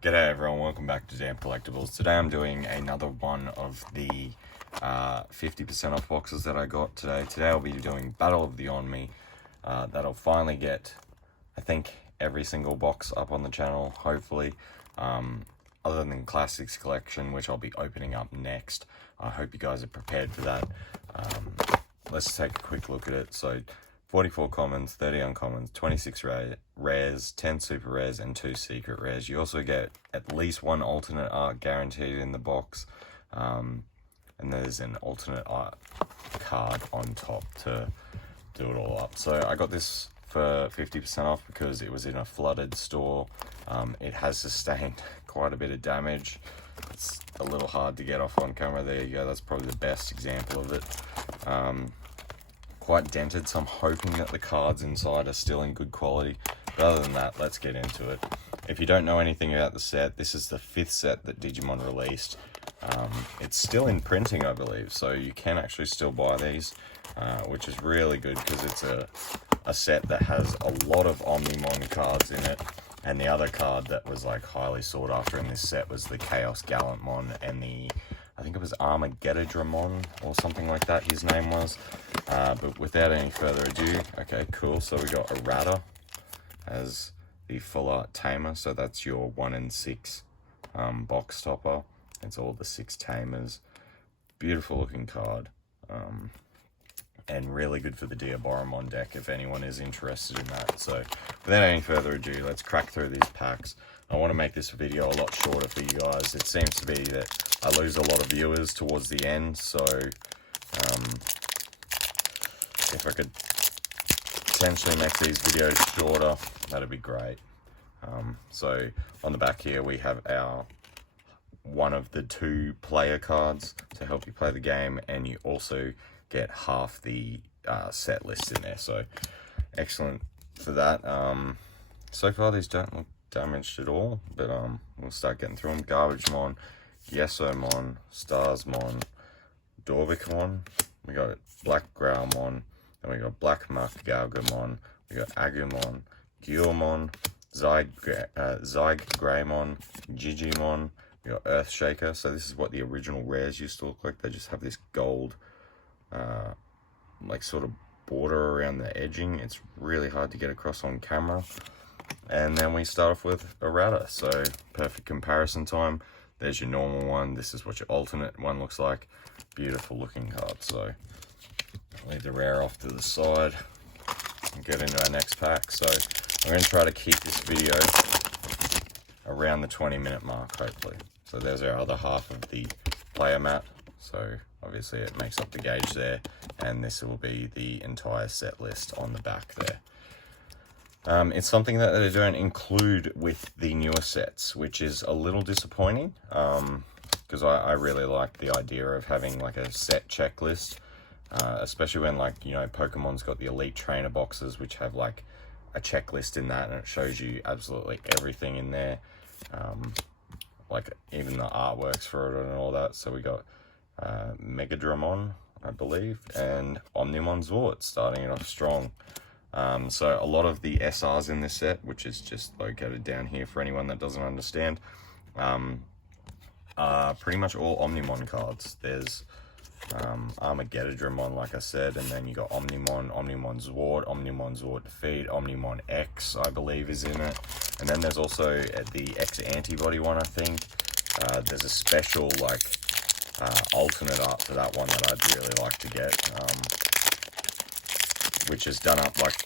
G'day everyone, welcome back to Damn Collectibles. Today I'm doing another one of the 50% off boxes that I got today. Today I'll be doing Battle of the Omni. That'll finally get, I think, every single box up on the channel, hopefully. Other than Classics Collection, which I'll be opening up next. I hope you guys are prepared for that. Let's take a quick look at it. So 44 commons, 30 uncommons, 26 rares, 10 super rares, and 2 secret rares. You also get at least one alternate art guaranteed in the box. And there's an alternate art card on top to do it all up. So I got this for 50% off because it was in a flooded store. It has sustained quite a bit of damage. It's a little hard to get off on camera. There you go. That's probably the best example of it. Quite dented, so I'm hoping that the cards inside are still in good quality. But other than that, let's get into it. If you don't know anything about the set, this is the 5th set that Digimon released. It's still in printing, I believe, so you can actually still buy these, which is really good because it's a set that has a lot of Omnimon cards in it. And the other card that was like highly sought after in this set was the Chaos Gallantmon and the, I think it was Armageddon or something like that his name was. But without any further ado, okay, cool. So we got Errata as the full art tamer. So that's your 1 in 6 box topper. It's all the 6 tamers. Beautiful looking card. And really good for the Diaboromon deck if anyone is interested in that. So without any further ado, let's crack through these packs. I want to make this video a lot shorter for you guys. It seems to be that I lose a lot of viewers towards the end, so if I could potentially make these videos shorter, that'd be great. So on the back here we have our one of the 2 player cards to help you play the game, and you also get half the set list in there, so excellent for that. So far these don't look damaged at all, but we'll start getting through them. Garbagemon, Yesomon, Starsmon, Dorvikamon, we got Black Growlmon, then we got Black Galgamon, we got Agumon, Gyurmon, Greymon, Gigimon, we got Earthshaker. So this is what the original rares used to look like. They just have this gold like sort of border around the edging. It's really hard to get across on camera. And then we start off with Errata, so perfect comparison time. There's your normal one, this is what your alternate one looks like. Beautiful looking card. So leave the rare off to the side and get into our next pack. So I'm going to try to keep this video around the 20-minute mark, hopefully. So there's our other half of the player mat. So obviously it makes up the gauge there, and this will be the entire set list on the back there. It's something that they don't include with the newer sets, which is a little disappointing, because I really like the idea of having like a set checklist, especially when, like, you know, Pokemon's got the Elite Trainer boxes, which have like a checklist in that, and it shows you absolutely everything in there, like even the artworks for it and all that. So we got Megadramon, I believe, and Omnimon Zort starting it off strong. So a lot of the SRs in this set, which is just located down here for anyone that doesn't understand, are pretty much all Omnimon cards. There's Armageddon, like I said, and then you got Omnimon, Omnimon Zord Defeat, Omnimon X, I believe, is in it. And then there's also the X Antibody one, I think. There's a special, like, alternate art for that one that I'd really like to get, which is done up like,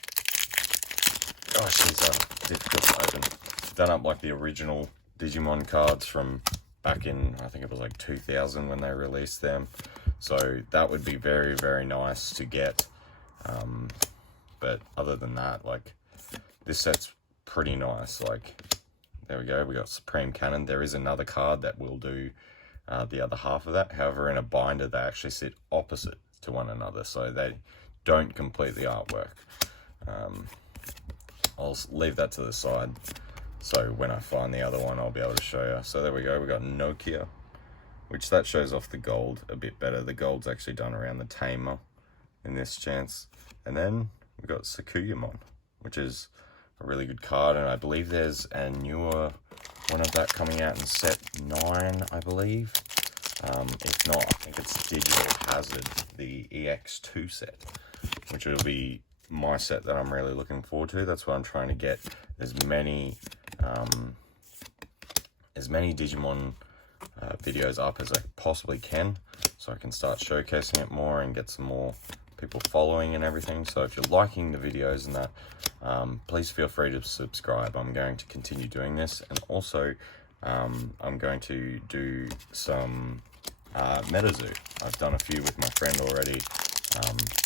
gosh, these are difficult to open. Done up like the original Digimon cards from back in, I think it was like 2000 when they released them. So that would be very, very nice to get. But other than that, like, this set's pretty nice. Like, there we go, we got Supreme Cannon. There is another card that will do the other half of that. However, in a binder they actually sit opposite to one another, so they don't complete the artwork. I'll leave that to the side, so when I find the other one I'll be able to show you. So there we go, we got Nokia, which that shows off the gold a bit better. The gold's actually done around the tamer in this chance. And then we got Sakuyamon, which is a really good card, and I believe there's a newer one of that coming out in set 9, I believe. If not, I think it's Digital Hazard, the EX2 set, which will be my set that I'm really looking forward to. That's what I'm trying to get as many Digimon videos up as I possibly can, so I can start showcasing it more and get some more people following and everything. So if you're liking the videos and that, please feel free to subscribe. I'm going to continue doing this, and also I'm going to do some MetaZoo. I've done a few with my friend already,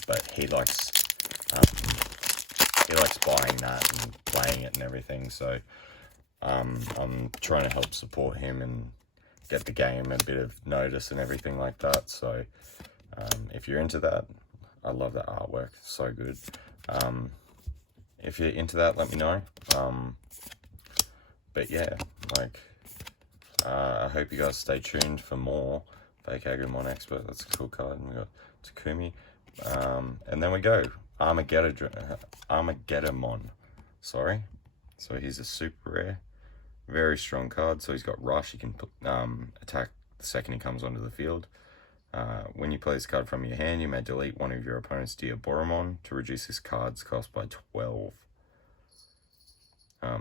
but he likes buying that and playing it and everything, so I'm trying to help support him and get the game a bit of notice and everything like that. So if you're into that, I love that artwork, so good. If you're into that, let me know. But yeah, like I hope you guys stay tuned for more Fake Agumon Expert. That's a cool card. And we got Takumi, and then we go Armageddon. Sorry, so he's a super rare, very strong card. So he's got Rush. He can attack the second he comes onto the field. When you play this card from your hand, you may delete one of your opponent's Diaboromon to reduce this card's cost by 12.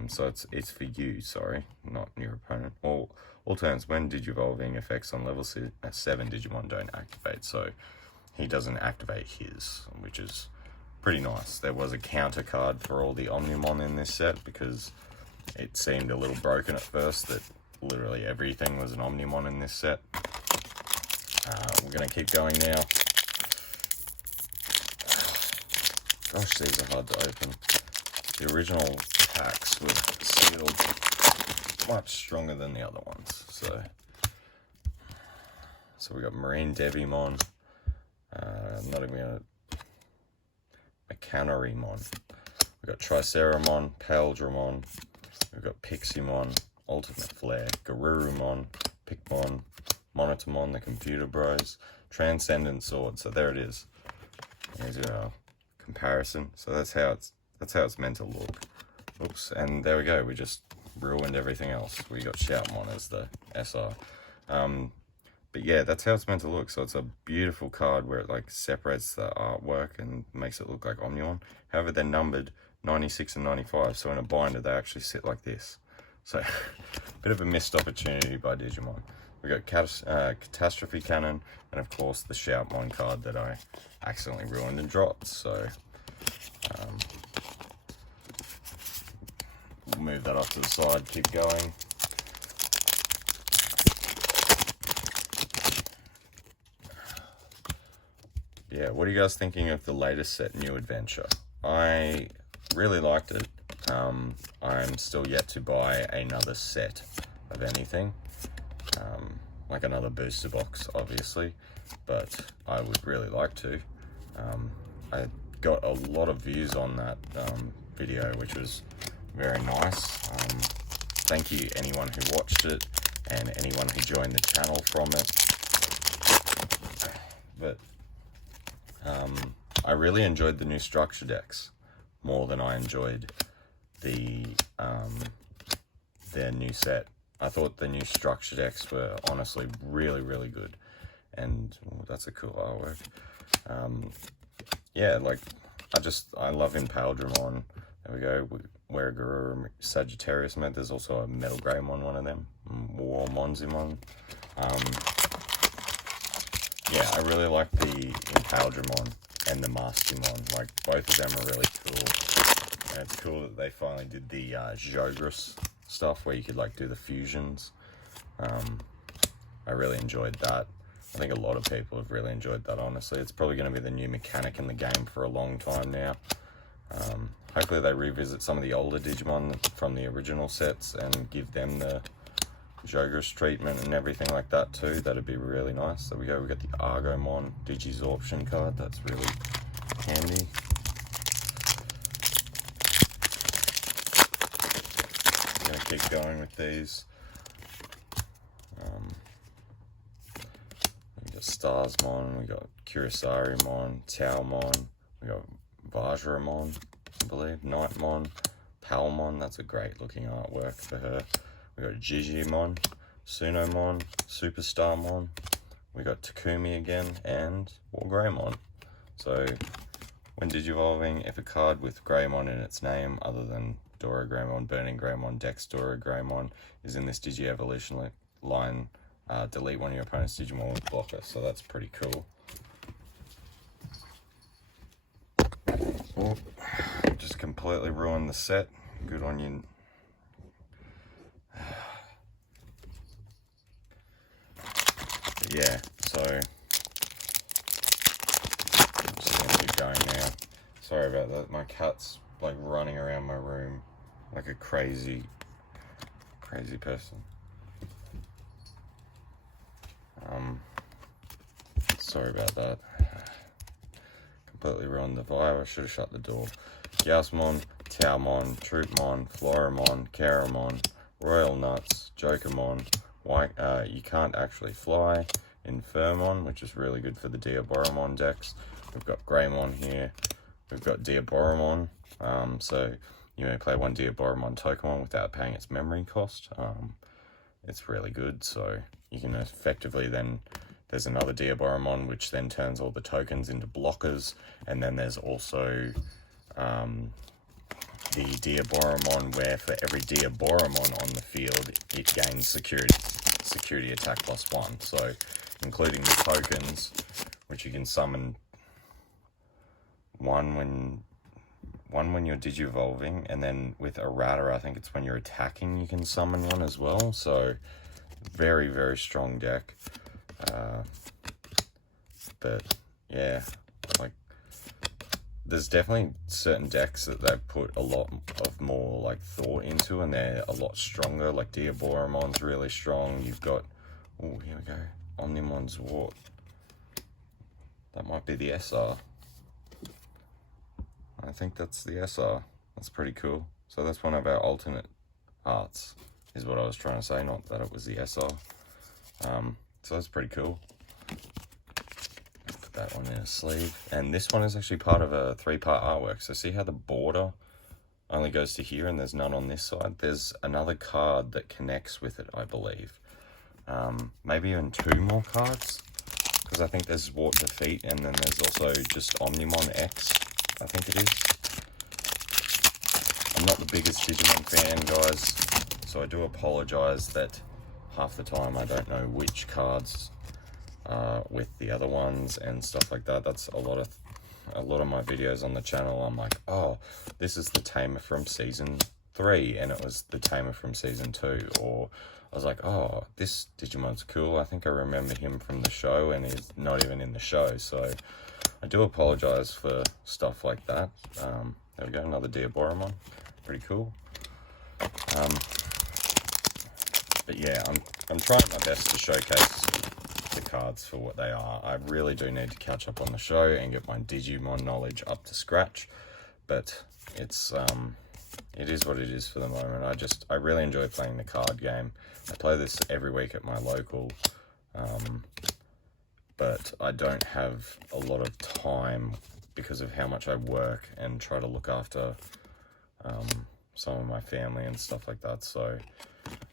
So it's for you, sorry, not your opponent. All turns when Digivolving effects on level 7 Digimon don't activate, so he doesn't activate his, which is pretty nice. There was a counter card for all the Omnimon in this set because it seemed a little broken at first that literally everything was an Omnimon in this set. We're going to keep going now. Gosh, these are hard to open. The original packs were sealed much stronger than the other ones. So we got Marine Devimon. Not even gonna. Mechanorimon. We got Triceramon, Paildramon. We've got Piximon, Ultimate Flare, Garurumon, Pikmon, Monitormon, the Computer Bros, Transcendent Sword. So there it is. Here's your comparison. So that's how it's meant to look. Oops, and there we go. We just ruined everything else. We got Shoutmon as the SR. But yeah, that's how it's meant to look. So it's a beautiful card where it like separates the artwork and makes it look like Omnion. However, they're numbered 96 and 95. So in a binder, they actually sit like this. So bit of a missed opportunity by Digimon. We got Catastrophe Cannon, and of course the Shoutmon card that I accidentally ruined and dropped. So we'll move that off to the side, keep going. Yeah, what are you guys thinking of the latest set, New Adventure? I really liked it. I'm still yet to buy another set of anything. Like another booster box, obviously, but I would really like to. I got a lot of views on that video, which was very nice. Thank you anyone who watched it and anyone who joined the channel from it. But I really enjoyed the new structure decks more than I enjoyed their new set. I thought the new structure decks were honestly really, really good, and that's a cool artwork. Yeah, like I love Paildramon. There we go. Where Guru Sagittarius met. There's also a Metal Greymon, one of them. War Monzimon. Yeah, I really like the Paildramon and the Maskymon. Like, both of them are really cool. And it's cool that they finally did the Jogris stuff where you could like do the fusions. I really enjoyed that. I think a lot of people have really enjoyed that, honestly. It's probably going to be the new mechanic in the game for a long time now. Hopefully they revisit some of the older Digimon from the original sets and give them the Jogris treatment and everything like that too. That'd be really nice. There we go. We got the Argomon Digisorption card. That's really handy. I'm gonna keep going with these. We got Starsmon. We got Kurisarimon, Taomon. We got Vajramon, I believe, Nightmon, Palmon. That's a great looking artwork for her. We got Digimon, Sunomon, Superstarmon. We got Takumi again, and Wargreymon. So when digivolving, if a card with Greymon in its name, other than Dora Greymon, Burning Greymon, Dex Dora Greymon, is in this Digi-Evolution line, delete one of your opponent's Digimon with blocker. So that's pretty cool. Oh, just completely ruined the set. Good on you. Yeah, so I'm just gonna keep going now. Sorry about that. My cat's like running around my room like a crazy person. Sorry about that. Completely ruined the vibe. I should have shut the door. Yausmon, Taomon, Troopmon, Floramon, Caramon, Royal Nuts, Jokermon, You Can't Actually Fly, Infirmon, which is really good for the Diaboromon decks. We've got Greymon here. We've got Diaboromon. So you may play one Diaboromon Tokenmon without paying its memory cost. It's really good. So you can effectively then, there's another Diaboromon which then turns all the tokens into blockers, and then there's also the Diaboromon where for every Diaboromon on the field it gains security attack +1. So including the tokens, which you can summon one when you're digivolving, and then with errata I think it's when you're attacking you can summon one as well. So very, very strong deck. But yeah, like there's definitely certain decks that they've put a lot of more like thought into, and they're a lot stronger. Like Diaboromon's really strong. You've got, oh, here we go, Omnimon's Wart. That might be the SR. I think that's the SR. That's pretty cool. So that's one of our alternate arts, is what I was trying to say, not that it was the SR. So that's pretty cool. Put that one in a sleeve. And this one is actually part of a 3-part artwork. So see how the border only goes to here and there's none on this side? There's another card that connects with it, I believe. Maybe even 2 more cards, because I think there's Wart Defeat, and then there's also just Omnimon X, I think it is. I'm not the biggest Digimon fan, guys, so I do apologize that half the time I don't know which cards are with the other ones and stuff like that. That's a lot of my videos on the channel. I'm like, oh, this is the Tamer from season 3, and it was the Tamer from season 2. Or I was like, oh, this Digimon's cool. I think I remember him from the show, and he's not even in the show. So I do apologize for stuff like that. There we go, another Diaboromon. Pretty cool. But yeah, I'm trying my best to showcase the cards for what they are. I really do need to catch up on the show and get my Digimon knowledge up to scratch. But it is what it is for the moment. I really enjoy playing the card game. I play this every week at my local, but I don't have a lot of time because of how much I work and try to look after some of my family and stuff like that. So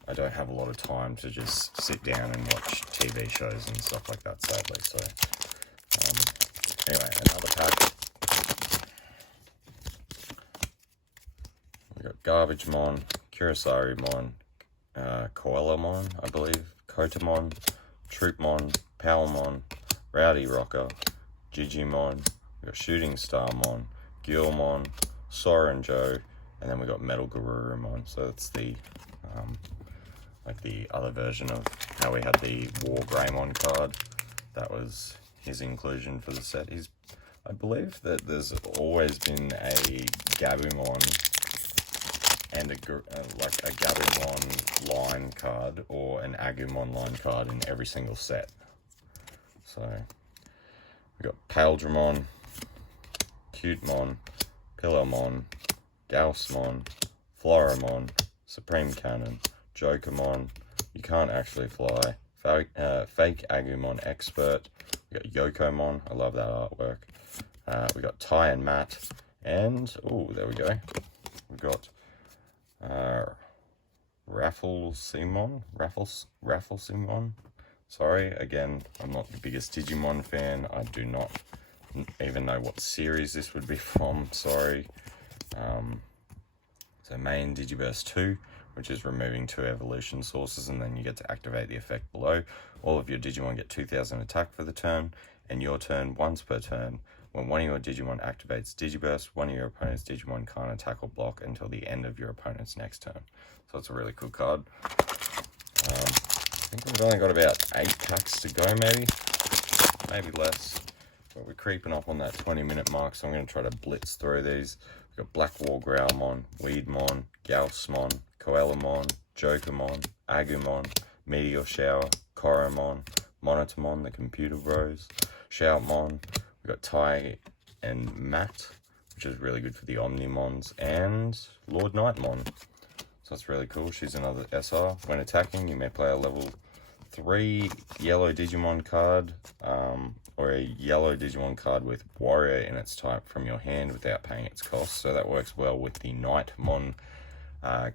I don't have a lot of time to just sit down and watch TV shows and stuff like that, sadly. So anyway, another pack. We got Garbagemon, Kurisarimon, Koalamon, I believe, Kotamon, Troopmon, Powermon, Rowdy Rocker, Digimon, we got Shooting Starmon, Gilmon, Sorenjo, and then we got Metal Garurumon. So that's the like the other version of how we had the War Greymon card. That was his inclusion for the set. I believe that there's always been a Gabumon and a Gabumon line card or an Agumon line card in every single set. So we got Paildramon, Cutemon, Pillowmon, Gaussmon, Floramon, Supreme Cannon, Jokermon, You Can't Actually Fly, Fake Agumon Expert, we got Yokomon, I love that artwork. We got Ty and Matt, and, oh, there we go. We've got Rafflesimon. Sorry, again, I'm not the biggest Digimon fan. I do not even know what series this would be from, sorry. So main Digiburst 2, which is removing 2 evolution sources, and then you get to activate the effect below. All of your Digimon get 2000 attack for the turn, and your turn once per turn. When one of your Digimon activates Digiburst, one of your opponent's Digimon can't attack or block until the end of your opponent's next turn. So it's a really cool card. I think we've only got about 8 packs to go, maybe less. But we're creeping up on that 20-minute mark, so I'm going to try to blitz through these. We've got Black Wall Growlmon, Weedmon, Gaussmon, Koelamon, Jokermon, Agumon, Meteor Shower, Koromon, Monitormon, the Computer Bros, Shoutmon. We've got Tai and Matt, which is really good for the Omnimons, and Lord Nightmon. So that's really cool. She's another SR. When attacking, you may play a level 3 yellow Digimon card, or a yellow Digimon card with Warrior in its type from your hand without paying its cost. So that works well with the Nightmon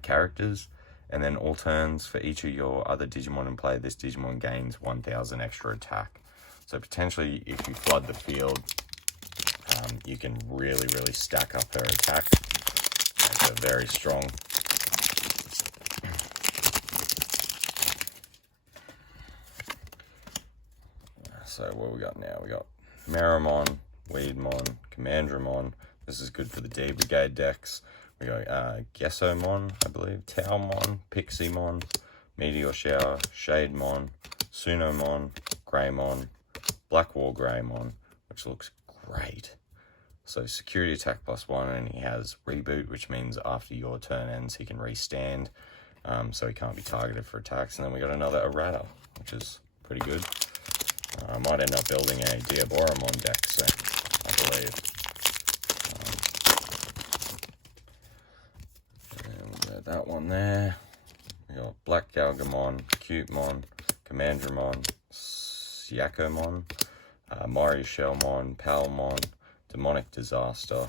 characters. And then all turns for each of your other Digimon in play, this Digimon gains 1000 extra attack. So potentially, if you flood the field, you can really stack up her attack. Make her very strong. So what we got now? We got Meramon, Weedmon, Commandramon. This is good for the D Brigade decks. We got Gessomon, I believe, Taomon, Pixiemon, Meteor Shower, Shademon, Sunomon, Greymon, Blackwall Greymon, which looks great. So security attack +1, and he has reboot, which means after your turn ends, he can restand. So he can't be targeted for attacks. And then we got another errata, which is pretty good. I might end up building a Diaboromon deck soon, I believe. And that one there. We got Black Galgamon, Cutemon, Commandramon, Yakomon, Mari Shellmon, Palmon, Demonic Disaster,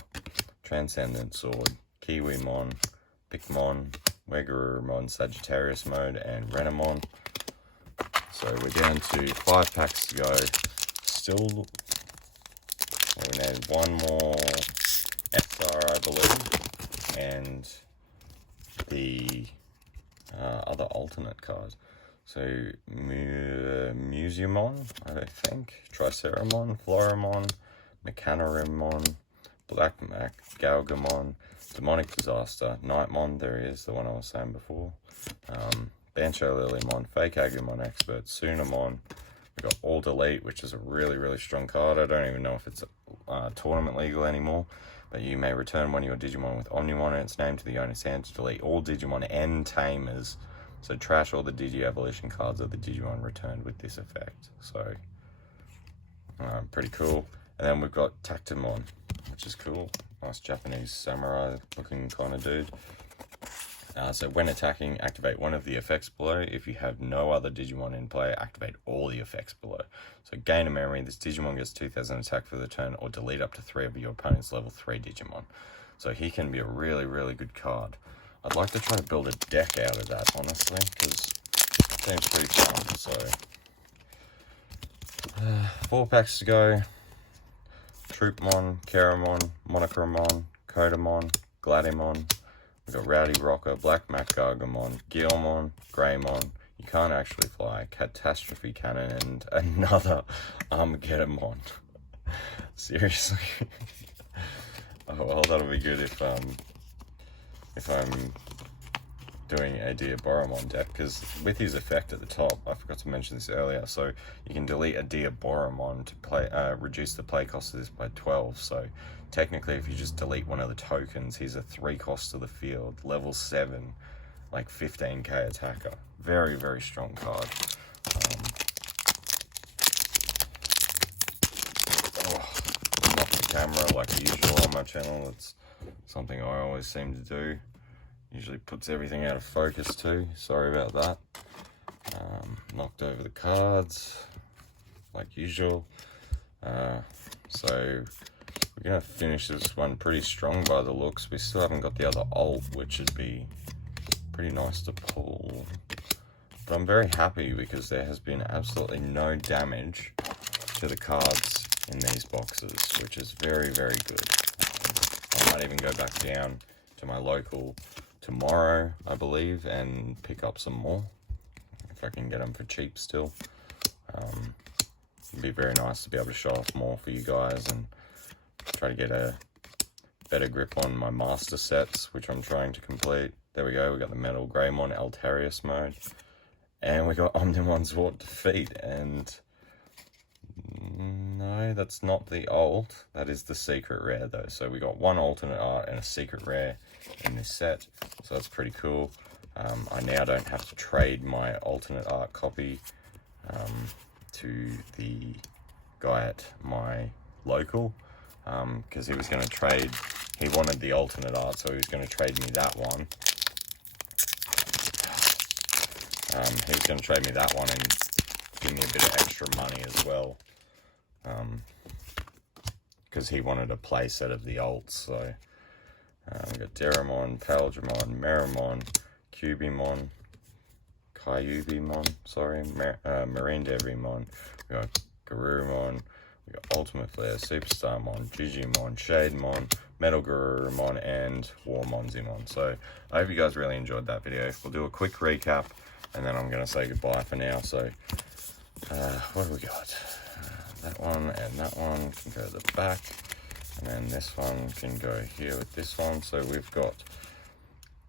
Transcendent Sword, Kiwimon, Pikmon, Wegarurumon, Sagittarius Mode, and Renamon. So we're down to 5 packs to go. Still, we need one more SR, I believe, and the other alternate card. So Museumon, I think, Triceramon, Floramon, Mechanorimon, Black Mac, Galgamon, Demonic Disaster, Nightmon, there he is, the one I was saying before, Bancho Lilymon, Fake Agumon Expert, Sunamon. We got All Delete, which is a really strong card. I don't even know if it's tournament legal anymore, but you may return one of your Digimon with Omnimon and its name to the owner's hand to delete all Digimon and Tamers. So trash all the Digi-Evolution cards of the Digimon returned with this effect. So, pretty cool. And then we've got Tactimon, which is cool. Nice Japanese samurai looking kind of dude. So when attacking, activate one of the effects below. If you have no other Digimon in play, activate all the effects below. So gain a memory, this Digimon gets 2000 attack for the turn, or delete up to 3 of your opponent's level 3 Digimon. So he can be a really good card. I'd like to try to build a deck out of that, honestly, because it seems pretty fun. So 4 packs to go. Troopmon, Keramon, Monochromon, Kodamon, Gladimon. We've got Rowdy Rocker, Black Mac Gargamon, Guilmon, Greymon. You can't actually fly. Catastrophe Cannon, and another Armageddonmon. Seriously. Oh well, that'll be good if I'm doing a Diaboromon deck, because with his effect at the top, I forgot to mention this earlier, so you can delete a Diaboromon to play, reduce the play cost of this by 12, so technically if you just delete one of the tokens, he's a 3 cost to the field, level 7, like 15k attacker. Very strong card. Knock the camera like usual on my channel. That's something I always seem to do. Usually puts everything out of focus too. Sorry about that. Knocked over the cards like usual. So we're gonna finish this one pretty strong by the looks. We still haven't got the other alt, which would be pretty nice to pull. But I'm very happy because there has been absolutely no damage to the cards in these boxes, which is very, very good. I might even go back down to my local tomorrow, I believe, and pick up some more if I can get them for cheap still. It'd be very nice to be able to show off more for you guys and try to get a better grip on my master sets, which I'm trying to complete. There we go, we got the Metal Greymon Altarius mode, and we got Omnimon's Wart Defeat, and no, that's not the alt, that is the secret rare though. So we got one alternate art and a secret rare in this set, so that's pretty cool. I now don't have to trade my alternate art copy to the guy at my local, because he was going to trade, he wanted the alternate art, so he was going to trade me that one. He was going to trade me that one and give me a bit of extra money as well, because he wanted a play set of the alts. So we got Deramon, Paildramon, Meramon, Cubimon, Kyubimon, sorry, Marindevimon, we got Garurumon, we got Ultimate Flare, Superstarmon, Digimon, Shademon, Metal Garurumon, and Warmonzimon. So I hope you guys really enjoyed that video. We'll do a quick recap, and then I'm going to say goodbye for now. So what do we got? That one and that one can go to the back, and then this one can go here with this one. So we've got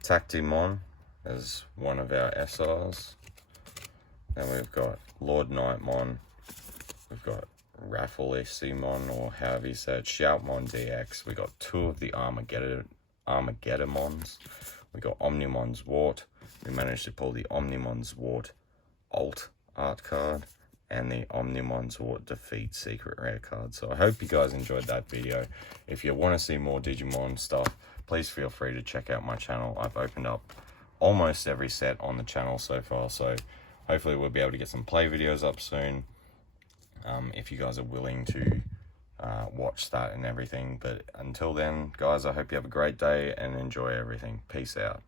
Tactimon as one of our SRs. Then we've got Lord Nightmon. We've got Rafflesimon, or however you say it, Shoutmon DX. We got two of the Armageddonmons. We got Omnimon's Wart. We managed to pull the Omnimon's Wart alt art card and the Omnimon's Wart Defeat secret rare card. So I hope you guys enjoyed that video. If you want to see more Digimon stuff, please feel free to check out my channel. I've opened up almost every set on the channel so far, so hopefully we'll be able to get some play videos up soon, if you guys are willing to watch that and everything. But until then, guys, I hope you have a great day and enjoy everything. Peace out.